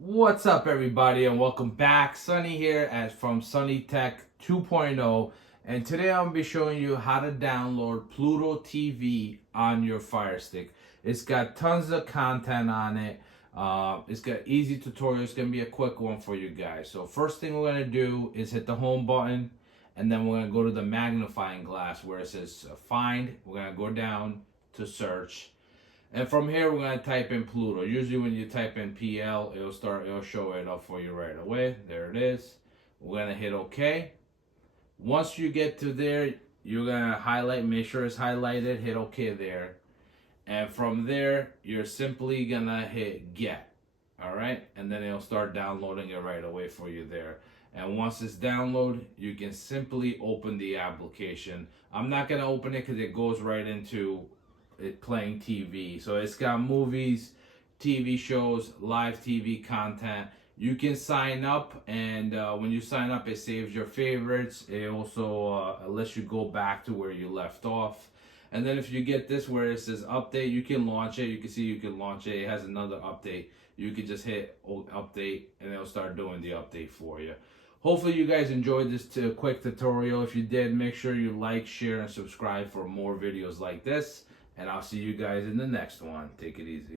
What's up, everybody, and welcome back. Sunny here as from Sunny Tech 2.0, and today I'm gonna be showing you how to download Pluto TV on your Firestick. It's got tons of content on it. It's got easy tutorials. It's gonna be a quick one for you guys. So first thing we're gonna do is hit the home button, and then we're gonna go to the magnifying glass where it says find. We're gonna go down to search. And from here, we're going to type in Pluto. Usually when you type in PL, it'll show it up for you right away. There it is. We're going to hit OK. Once you get to there, you're going to highlight, make sure it's highlighted, hit OK there. And from there, you're simply going to hit Get. All right. And then it'll start downloading it right away for you there. And once it's downloaded, you can simply open the application. I'm not going to open it because it goes right into it playing TV. So it's got movies, TV shows, live TV content. You can sign up, and when you sign up, it saves your favorites. It also lets you go back to where you left off. And then if you get this where it says update, you can launch it. You can see you can launch it. It has another update. You can just hit update, and it'll start doing the update for you. Hopefully you guys enjoyed this quick tutorial. If you did, make sure you like, share, and subscribe for more videos like this. And I'll see you guys in the next one. Take it easy.